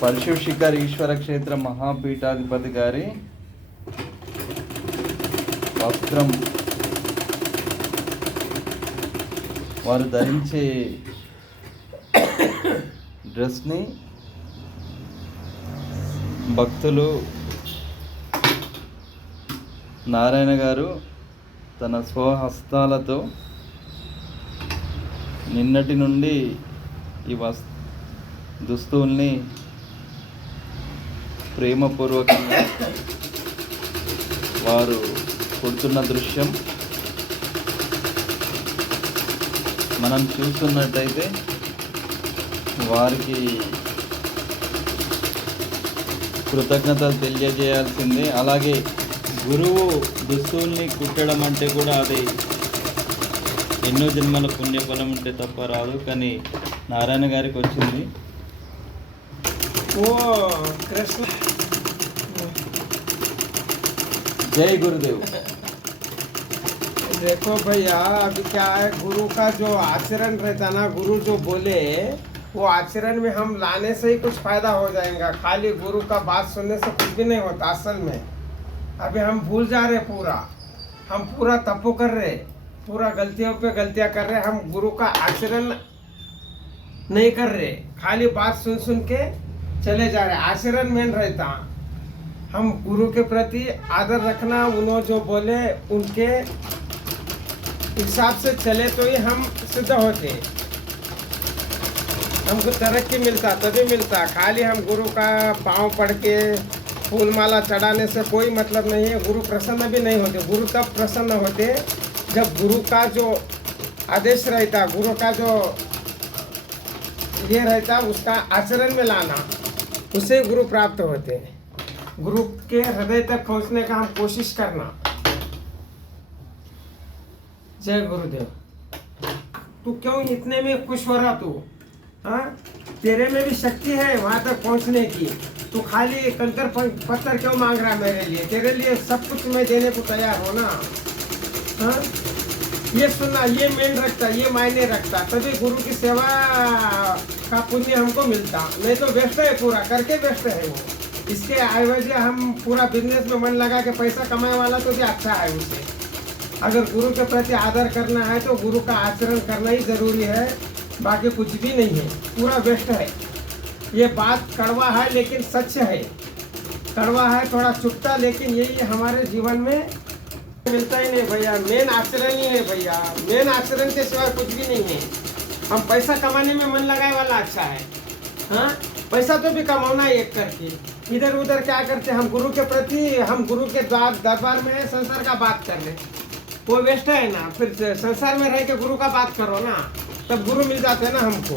పరశువ శిఖర్ ఈశ్వర క్షేత్ర మహాపీఠాధిపతి గారి వస్త్రం, వారు ధరించే డ్రెస్ని భక్తులు నారాయణ గారు తన స్వహస్తాలతో నిన్నటి నుండి ఈ దుస్తుల్ని ప్రేమపూర్వకంగా వారు కుడుతున్న దృశ్యం మనం చూస్తున్నట్టయితే వారికి కృతజ్ఞతలు తెలియజేయాల్సిందే. అలాగే గురువు దుస్తుల్ని కుట్టడం అంటే కూడా అది ఎన్నో జన్మల పుణ్యఫలం ఉంటే తప్ప రాదు, కానీ నారాయణ గారికి వచ్చింది. वो कृष्ण जय गुरुदेव। देखो भैया, अभी क्या है, गुरु का जो आचरण रहता ना, गुरु जो बोले वो आचरण में हम लाने से ही कुछ फायदा हो जाएगा। खाली गुरु का बात सुनने से कुछ भी नहीं होता। असल में अभी हम भूल जा रहे, हम पूरा तप्पू कर रहे, पूरा गलतियों पे गलतियां कर रहे। हम गुरु का आचरण नहीं कर रहे, खाली बात सुन सुन के चले जा रहे। आचरण मेन रहता, हम गुरु के प्रति आदर रखना, उन्होंने जो बोले उनके हिसाब से चले तो ही हम सिद्ध होते, हमको तरक्की मिलता, तभी मिलता। खाली हम गुरु का पाँव पढ़ के फूल माला चढ़ाने से कोई मतलब नहीं है। गुरु प्रसन्न भी नहीं होते। गुरु तब प्रसन्न होते जब गुरु का जो आदेश रहता, गुरु का जो ये रहता, उसका आचरण में लाना, उससे गुरु प्राप्त होते हैं। गुरु के हृदय तक पहुंचने का हम कोशिश करना। जय गुरुदेव। तू क्यों इतने में खुश हो रहा? तू हाँ, तेरे में भी शक्ति है वहां तक पहुंचने की। तू खाली कंकर पत्थर क्यों मांग रहा मेरे लिए? तेरे लिए सब कुछ मैं देने को तैयार हूँ ना। हाँ, ये सुनना, ये मेन रखता, ये मायने रखता, तभी गुरु की सेवा का पुण्य हमको मिलता। नहीं तो व्यस्त है, पूरा करके व्यस्त है वो। इसके आवाज हम पूरा बिजनेस में मन लगा के पैसा कमाए वाला तो भी अच्छा है उससे। अगर गुरु के प्रति आदर करना है तो गुरु का आचरण करना ही जरूरी है, बाकी कुछ भी नहीं है। पूरा व्यस्त है। ये बात कड़वा है लेकिन सच है। कड़वा है, थोड़ा चुपता, लेकिन यही हमारे जीवन में मिलता ही नहीं भैया। मेन आचरण ही है भैया। मेन आचरण के सिवाय कुछ भी नहीं है। हम पैसा कमाने में मन लगाए वाला अच्छा है। हाँ, पैसा तो भी कमाना एक करके, इधर उधर क्या करते हम गुरु के प्रति, हम गुरु के दरबार में संसार का बात कर रहे, वो वेस्ट है ना। फिर संसार में रह के गुरु का बात करो ना, तब गुरु मिल जाते हैं ना हमको।